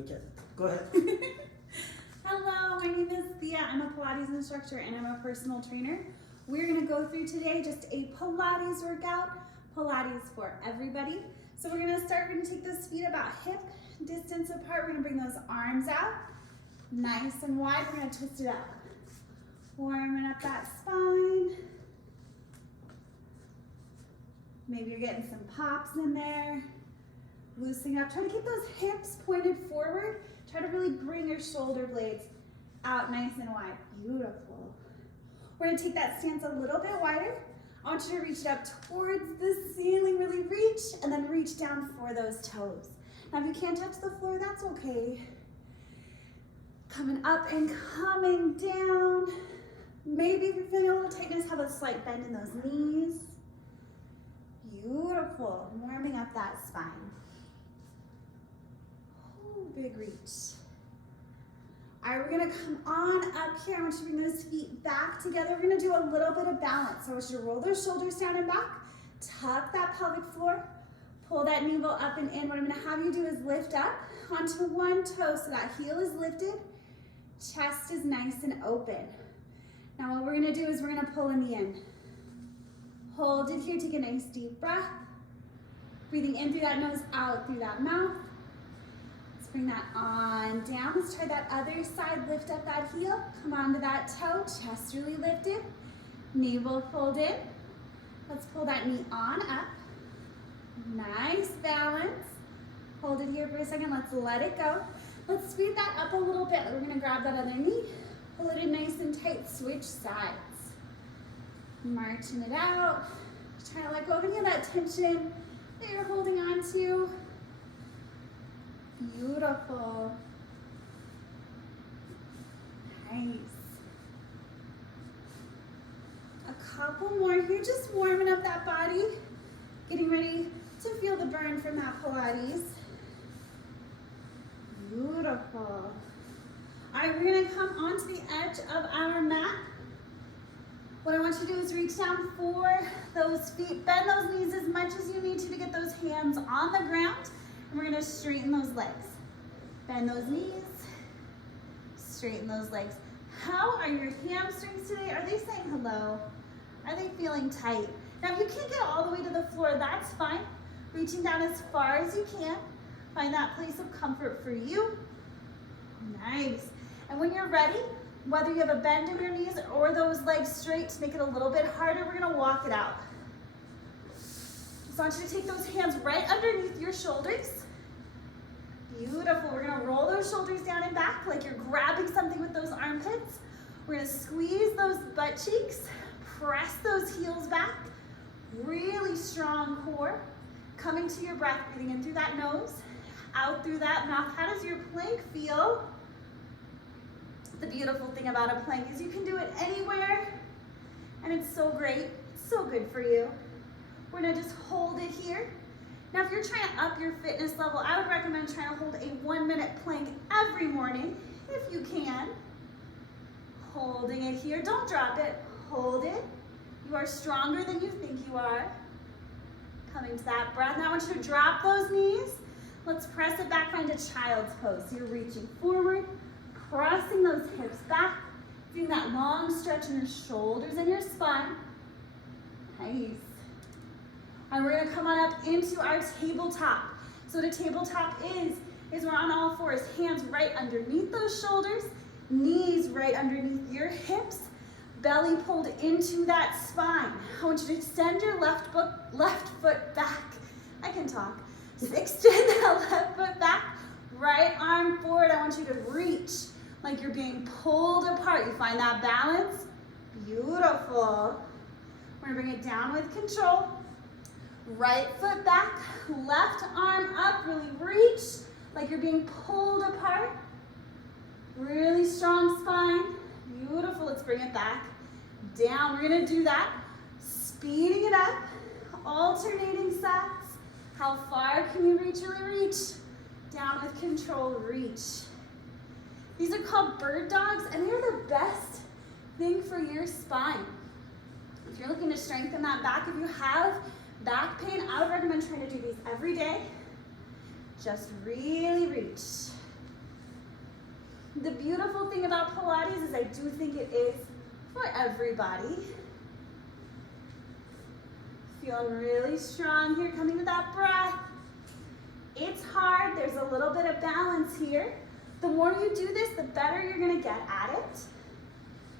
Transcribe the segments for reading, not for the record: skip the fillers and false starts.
Okay, go ahead. Hello, my name is Thea. I'm a Pilates instructor and I'm a personal trainer. We're gonna go through today just a Pilates workout, Pilates for everybody. So we're gonna take those feet about hip distance apart. We're gonna bring those arms out, nice and wide. We're gonna twist it up. Warming up that spine. Maybe you're getting some pops in there. Loosening up. Try to keep those hips pointed forward. Try to really bring your shoulder blades out nice and wide. Beautiful. We're gonna take that stance a little bit wider. I want you to reach it up towards the ceiling, really reach, and then reach down for those toes. Now if you can't touch the floor, that's okay. Coming up and coming down. Maybe if you're feeling a little tightness, have a slight bend in those knees. Beautiful. Warming up that spine. Oh, big reach. All right, we're gonna come on up here. I want you to bring those feet back together. We're gonna do a little bit of balance. So I want you to roll those shoulders down and back, tuck that pelvic floor, pull that navel up and in. What I'm gonna have you do is lift up onto one toe so that heel is lifted, chest is nice and open. Now what we're gonna do is we're gonna pull in the end. Hold it here, take a nice deep breath. Breathing in through that nose, out through that mouth. Let's bring that on down. Let's try that other side, lift up that heel. Come onto that toe, chest really lifted. Navel pulled in. Let's pull that knee on up. Nice balance. Hold it here for a second, let's let it go. Let's speed that up a little bit. We're gonna grab that other knee, pull it in nice and tight, switch sides. Marching it out. Try to let go of any of that tension that you're holding on to. Beautiful. Nice. A couple more here, just warming up that body. Getting ready to feel the burn from that Pilates. Beautiful. All right, we're gonna come onto the edge of our mat. What I want you to do is reach down for those feet. Bend those knees as much as you need to get those hands on the ground. And we're gonna straighten those legs. Bend those knees, straighten those legs. How are your hamstrings today? Are they saying hello? Are they feeling tight? Now if you can't get all the way to the floor, that's fine. Reaching down as far as you can. Find that place of comfort for you. Nice. And when you're ready, whether you have a bend in your knees or those legs straight to make it a little bit harder, we're gonna walk it out. So I want you to take those hands right underneath your shoulders. Beautiful. We're gonna roll those shoulders down and back like you're grabbing something with those armpits. We're gonna squeeze those butt cheeks, press those heels back, really strong core. Coming to your breath, breathing in through that nose, out through that mouth. How does your plank feel? The beautiful thing about a plank is you can do it anywhere, and it's so great, it's so good for you. We're gonna just hold it here. Now if you're trying to up your fitness level, I would recommend trying to hold a 1-minute plank every morning, if you can. Holding it here, don't drop it, hold it. You are stronger than you think you are. Coming to that breath. Now I want you to drop those knees. Let's press it back, find a child's pose. So you're reaching forward, pressing those hips back, feeling that long stretch in your shoulders and your spine. Nice. And we're gonna come on up into our tabletop. So what a tabletop is we're on all fours, hands right underneath those shoulders, knees right underneath your hips, belly pulled into that spine. I want you to extend your left foot back. I can talk. Just extend that left foot back, right arm forward. I want you to reach like you're being pulled apart. You find that balance? Beautiful. We're gonna bring it down with control. Right foot back, left arm up, really reach like you're being pulled apart. Really strong spine. Beautiful. Let's bring it back down. We're gonna do that, speeding it up, alternating sets. How far can you reach? Really reach. Down with control, reach. These are called bird dogs, and they're the best thing for your spine. If you're looking to strengthen that back, if you have back pain, I would recommend recommend trying to do these every day. Just really reach. The beautiful thing about Pilates is I do think it is for everybody. Feeling really strong here, coming to that breath. It's hard, there's a little bit of balance here. The more you do this, the better you're gonna get at it.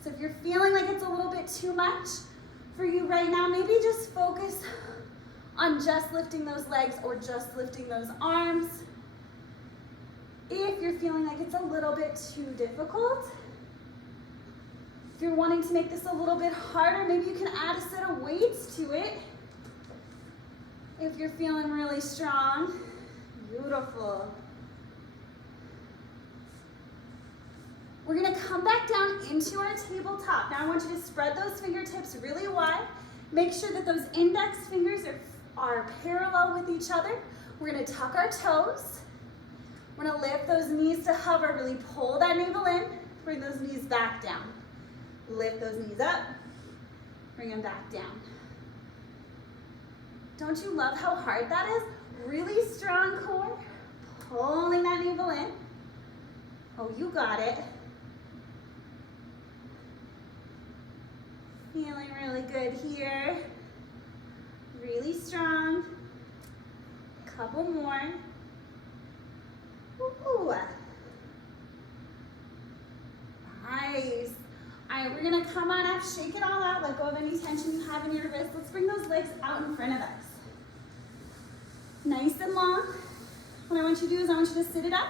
So if you're feeling like it's a little bit too much for you right now, maybe just focus on just lifting those legs or just lifting those arms. If you're feeling like it's a little bit too difficult, if you're wanting to make this a little bit harder, maybe you can add a set of weights to it. If you're feeling really strong, beautiful. We're gonna come back down into our tabletop. Now I want you to spread those fingertips really wide. Make sure that those index fingers are parallel with each other. We're gonna tuck our toes. We're gonna lift those knees to hover, really pull that navel in, bring those knees back down. Lift those knees up, bring them back down. Don't you love how hard that is? Really strong core, pulling that navel in. Oh, you got it. Feeling really good here. Really strong. Couple more. Ooh. Nice. All right, we're gonna come on up, shake it all out, let go of any tension you have in your wrist. Let's bring those legs out in front of us. Nice and long. What I want you to do is I want you to sit it up,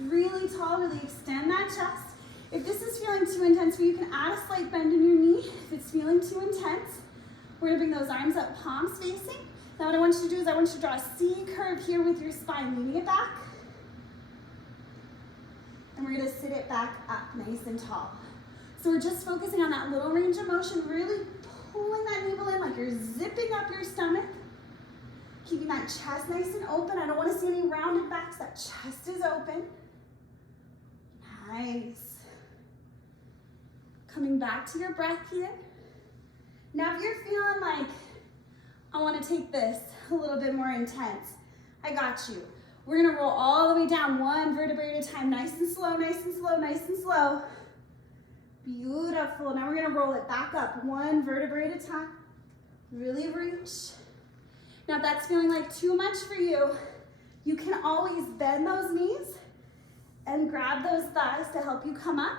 really tall, really extend that chest. If this is feeling too intense for you, you can add a slight bend in your knee. If it's feeling too intense, we're gonna bring those arms up, palms facing. Now what I want you to do is I want you to draw a C curve here with your spine, leaning it back. And we're gonna sit it back up, nice and tall. So we're just focusing on that little range of motion, really pulling that navel in like you're zipping up your stomach. Keeping that chest nice and open. I don't want to see any rounded backs. That chest is open. Nice. Coming back to your breath here. Now if you're feeling like, I want to take this a little bit more intense, I got you. We're going to roll all the way down, one vertebrae at a time. Nice and slow, nice and slow, nice and slow. Beautiful. Now we're going to roll it back up, one vertebrae at a time. Really reach. Now if that's feeling like too much for you, you can always bend those knees and grab those thighs to help you come up.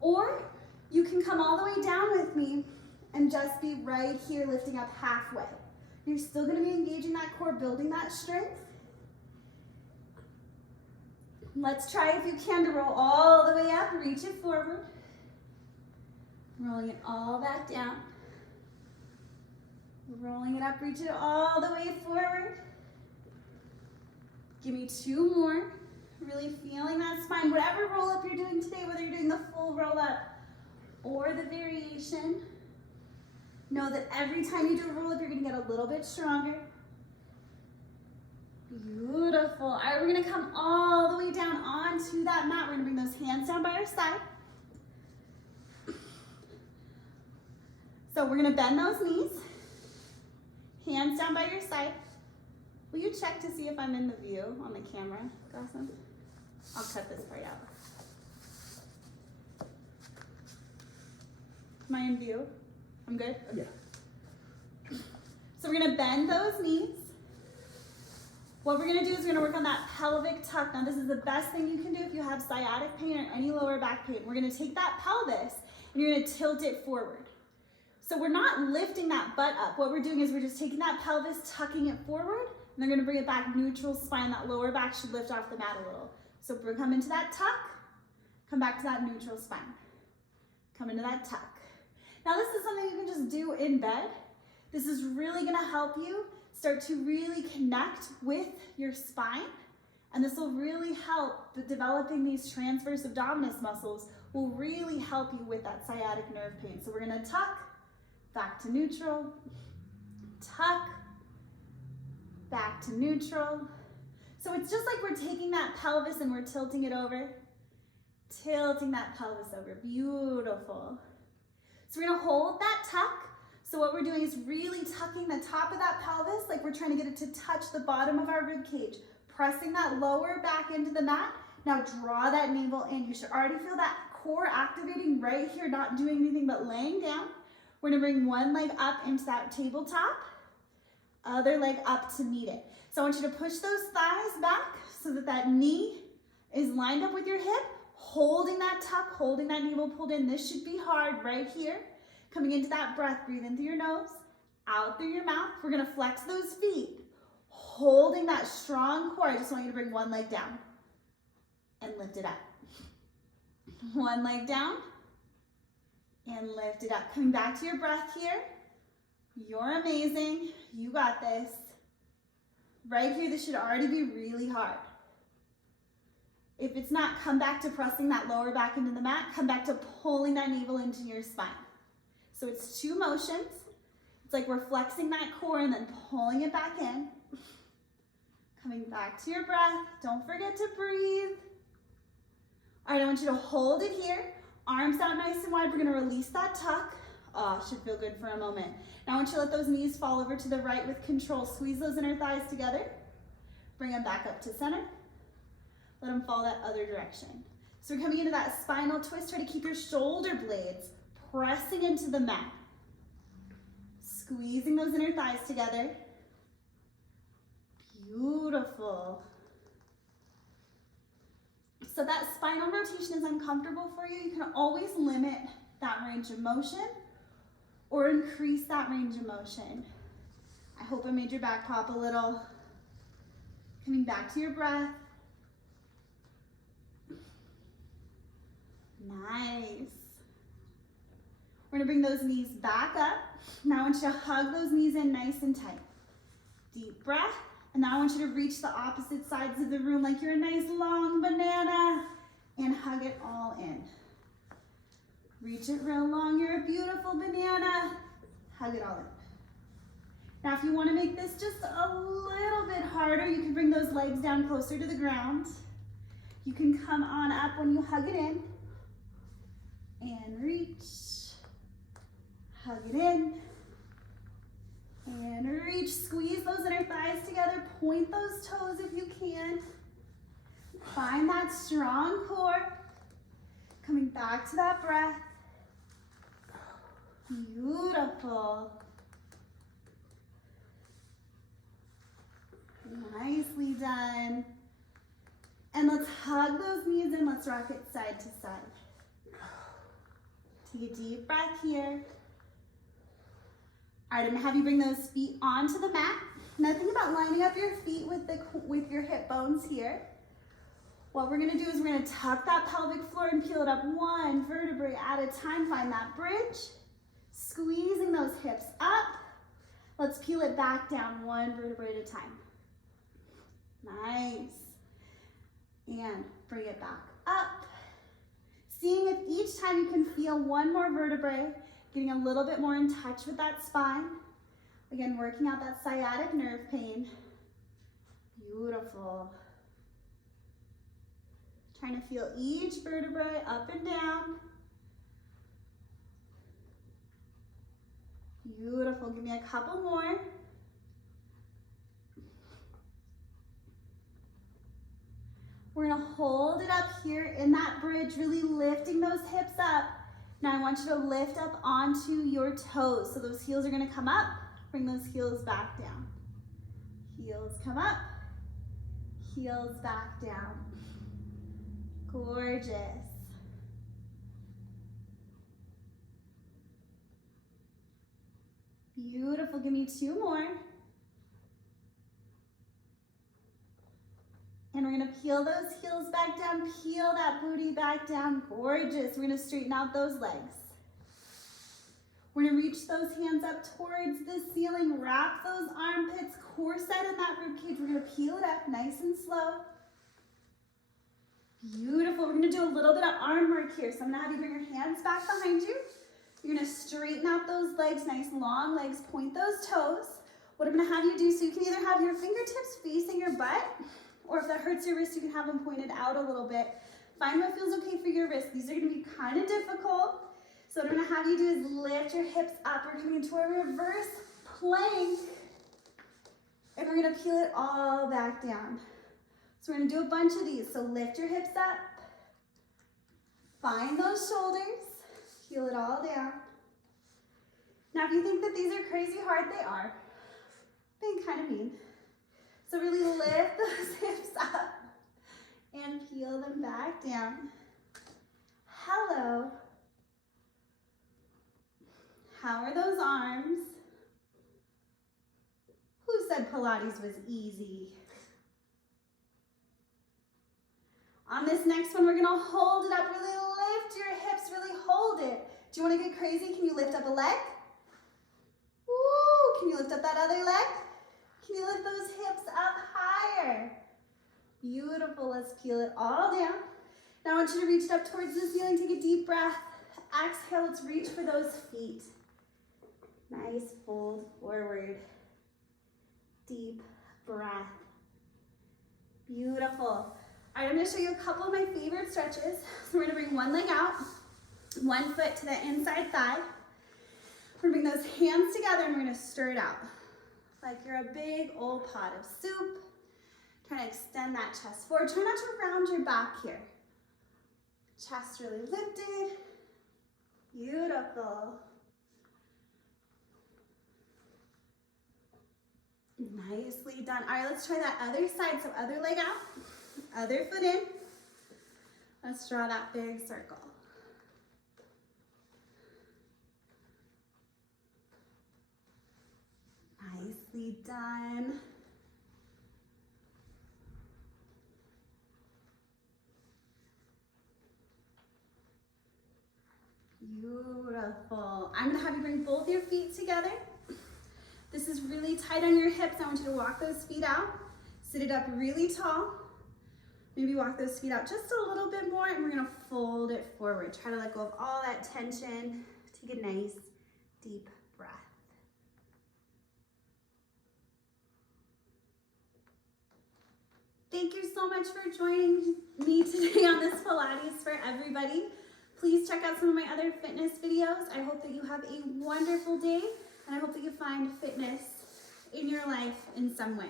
Or you can come all the way down with me and just be right here lifting up halfway. You're still gonna be engaging that core, building that strength. Let's try, if you can, to roll all the way up, reach it forward. Rolling it all back down. Rolling it up, reach it all the way forward. Give me two more. Really feeling that spine. Whatever roll up you're doing today, whether you're doing the full roll up or the variation, know that every time you do a roll up, you're gonna get a little bit stronger. Beautiful. All right, we're gonna come all the way down onto that mat. We're gonna bring those hands down by our side. So we're gonna bend those knees. Hands down by your side. Will you check to see if I'm in the view on the camera, Gossam? I'll cut this part out. Am I in view? I'm good? Okay. Yeah. So we're gonna bend those knees. What we're gonna do is we're gonna work on that pelvic tuck. Now this is the best thing you can do if you have sciatic pain or any lower back pain. We're gonna take that pelvis and you're gonna tilt it forward. So we're not lifting that butt up. What we're doing is we're just taking that pelvis, tucking it forward, and they're gonna bring it back neutral spine. That lower back should lift off the mat a little. So come into that tuck, come back to that neutral spine. Come into that tuck. Now this is something you can just do in bed. This is really gonna help you start to really connect with your spine. And this will really help developing these transverse abdominis muscles will really help you with that sciatic nerve pain. So we're gonna tuck, back to neutral, tuck, back to neutral. So it's just like we're taking that pelvis and we're tilting it over, tilting that pelvis over. Beautiful. So we're gonna hold that tuck. So what we're doing is really tucking the top of that pelvis, like we're trying to get it to touch the bottom of our rib cage, pressing that lower back into the mat. Now draw that navel in. You should already feel that core activating right here, not doing anything but laying down. We're gonna bring one leg up into that tabletop, other leg up to meet it. So I want you to push those thighs back so that that knee is lined up with your hip, holding that tuck, holding that navel pulled in. This should be hard right here. Coming into that breath, breathe in through your nose, out through your mouth. We're gonna flex those feet, holding that strong core. I just want you to bring one leg down and lift it up. One leg down and lift it up. Coming back to your breath here. You're amazing. You got this. Right here, this should already be really hard. If it's not, come back to pressing that lower back into the mat. Come back to pulling that navel into your spine. So it's two motions. It's like we're flexing that core and then pulling it back in. Coming back to your breath. Don't forget to breathe. All right, I want you to hold it here. Arms out nice and wide. We're gonna release that tuck. Oh, should feel good for a moment. Now I want you to let those knees fall over to the right with control. Squeeze those inner thighs together. Bring them back up to center. Let them fall that other direction. So we're coming into that spinal twist. Try to keep your shoulder blades pressing into the mat. Squeezing those inner thighs together. Beautiful. So that spinal rotation is uncomfortable for you. You can always limit that range of motion or increase that range of motion. I hope I made your back pop a little. Coming back to your breath. Nice. We're gonna bring those knees back up. Now I want you to hug those knees in nice and tight. Deep breath. And now I want you to reach the opposite sides of the room like you're a nice long banana and hug it all in. Reach it real long. You're a beautiful banana. Hug it all in. Now if you want to make this just a little bit harder, you can bring those legs down closer to the ground. You can come on up when you hug it in. And reach. Hug it in. And reach. Squeeze those inner thighs together. Point those toes if you can. Find that strong core. Coming back to that breath. Beautiful. Nicely done. And let's hug those knees and let's rock it side to side. Take a deep breath here. All right, I'm gonna have you bring those feet onto the mat. Nothing about lining up your feet with your hip bones here. What we're gonna do is we're gonna tuck that pelvic floor and peel it up one vertebrae at a time. Find that bridge, squeezing those hips up. Let's peel it back down one vertebrae at a time. Nice. And bring it back up. Seeing if each time you can feel one more vertebrae, getting a little bit more in touch with that spine. Again, working out that sciatic nerve pain. Beautiful. Trying to feel each vertebrae up and down. Beautiful. Give me a couple more. We're gonna hold it up here in that bridge, really lifting those hips up. Now I want you to lift up onto your toes. So those heels are gonna come up, bring those heels back down. Heels come up, heels back down. Gorgeous. Beautiful, give me two more. And we're gonna peel those heels back down, peel that booty back down. Gorgeous. We're gonna straighten out those legs. We're gonna reach those hands up towards the ceiling, wrap those armpits, core set in that rib cage. We're gonna peel it up nice and slow. Beautiful. We're gonna do a little bit of arm work here. So I'm gonna have you bring your hands back behind you. You're gonna straighten out those legs, nice long legs, point those toes. What I'm gonna have you do, so you can either have your fingertips facing your butt, or if that hurts your wrist, you can have them pointed out a little bit. Find what feels okay for your wrist. These are gonna be kind of difficult. So what I'm gonna have you do is lift your hips up. We're coming into a reverse plank. And we're gonna peel it all back down. So we're gonna do a bunch of these. So lift your hips up. Find those shoulders. Peel it all down. Now if you think that these are crazy hard, they are. Being kind of mean. So really lift those hips up and peel them back down. Hello. How are those arms? Who said Pilates was easy? On this next one, we're gonna hold it up, really lift your hips, really hold it. Do you wanna get crazy? Can you lift up a leg? Woo! Can you lift up that other leg? Can you lift those hips up higher? Beautiful, let's peel it all down. Now I want you to reach it up towards the ceiling, take a deep breath. Exhale, let's reach for those feet. Nice fold forward. Deep breath. Beautiful. All right, I'm gonna show you a couple of my favorite stretches. So we're gonna bring one leg out, one foot to the inside thigh. We're gonna bring those hands together and we're gonna stir it out. Like you're a big old pot of soup. Try to extend that chest forward. Try not to round your back here. Chest really lifted. Beautiful. Nicely done. All right, let's try that other side. So other leg out, other foot in. Let's draw that big circle. Nicely done. Beautiful. I'm gonna have you bring both your feet together. This is really tight on your hips. I want you to walk those feet out. Sit it up really tall. Maybe walk those feet out just a little bit more and we're gonna fold it forward. Try to let go of all that tension. Take a nice deep breath. Thank you so much for joining me today on this Pilates for everybody. Please check out some of my other fitness videos. I hope that you have a wonderful day and I hope that you find fitness in your life in some way.